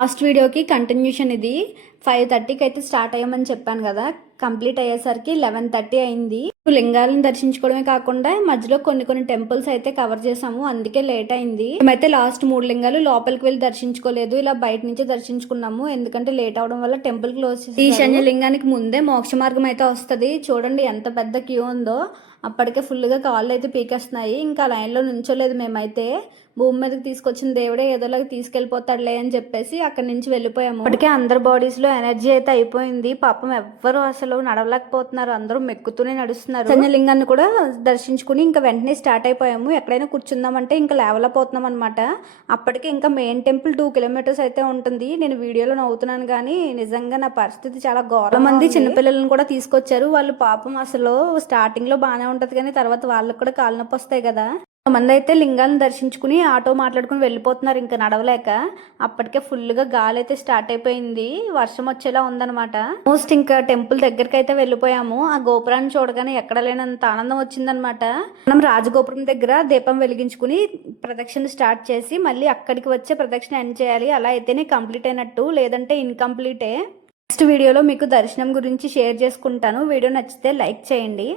Last వీడియోకి continuation ఇది. 5:30కి అయితే స్టార్ట్ అయ్యామని చెప్పాను కదా. కంప్లీట్ అయ్యేసరికి 11:30 అయింది. లింగాలను దర్శించుకోవడమే కాకుండా మధ్యలో కొన్ని టెంపుల్స్ అయితే కవర్ చేసాము, అందుకే లేట్ అయింది. మేమైతే లాస్ట్ 3 లింగాలు లోపలికి వెళ్ళి దర్శించుకోలేదు, ఇలా బయట నుంచే దర్శించుకున్నాము. ఎందుకంటే లేట్ అవడం వల్ల టెంపుల్ క్లోజ్ చేసి, ఈశాన్య లింగానికి ముందే మోక్ష మార్గం అయితే వస్తుంది. చూడండి ఎంత పెద్ద క్యూ ఉందో. అప్పటికే ఫుల్గా కాళ్ళు అయితే పీకేస్తున్నాయి. ఇంకా లైన్లో నుంచోలేదు మేమైతే. భూమి మీదకి తీసుకొచ్చిన దేవుడే ఏదోలాగా తీసుకెళ్లిపోతాడులే అని చెప్పేసి అక్కడి నుంచి వెళ్ళిపోయాము. అప్పటికే అందరి బాడీస్ లో ఎనర్జీ అయితే అయిపోయింది. పాపం ఎవ్వరు అసలు నడవలేకపోతున్నారు, అందరూ మెక్కుతూనే నడుస్తున్నారు. సంజలింగాన్ని కూడా దర్శించుకుని ఇంకా వెంటనే స్టార్ట్ అయిపోయాము. ఎక్కడైనా కూర్చుందామంటే ఇంకా లేవలేకపోతున్నాం అనమాట. అప్పటికే ఇంకా మెయిన్ టెంపుల్ 2 కిలోమీటర్స్ అయితే ఉంటుంది. నేను వీడియోలో నవ్వుతున్నాను కానీ నిజంగా నా పరిస్థితి చాలా ఘోరం. మంది చిన్నపిల్లలను కూడా తీసుకొచ్చారు. వాళ్ళు పాపం అసలు స్టార్టింగ్ లో బాగానే ఉంటది కానీ తర్వాత వాళ్ళకి కూడా కాలు నొప్పి వస్తాయి కదా. మంది అయితే లింగాలను దర్శించుకుని ఆటో మాట్లాడుకుని వెళ్ళిపోతున్నారు ఇంకా నడవలేక. అప్పటికే ఫుల్గా గాలి అయితే స్టార్ట్ అయిపోయింది, వర్షం వచ్చేలా ఉందనమాట. మోస్ట్ ఇంకా టెంపుల్ దగ్గరికి అయితే వెళ్ళిపోయాము. ఆ గోపురాన్ని చూడగానే ఎక్కడ లేనంత ఆనందం వచ్చిందనమాట. మనం రాజగోపురం దగ్గర దీపం వెలిగించుకుని ప్రదక్షిణ స్టార్ట్ చేసి మళ్ళీ అక్కడికి వచ్చే ప్రదక్షిణ ఎండ్ చేయాలి. అలా అయితేనే కంప్లీట్ అయినట్టు, లేదంటే ఇన్కంప్లీటే. నెక్స్ట్ వీడియోలో మీకు దర్శనం గురించి షేర్ చేసుకుంటాను. వీడియో నచ్చితే లైక్ చేయండి.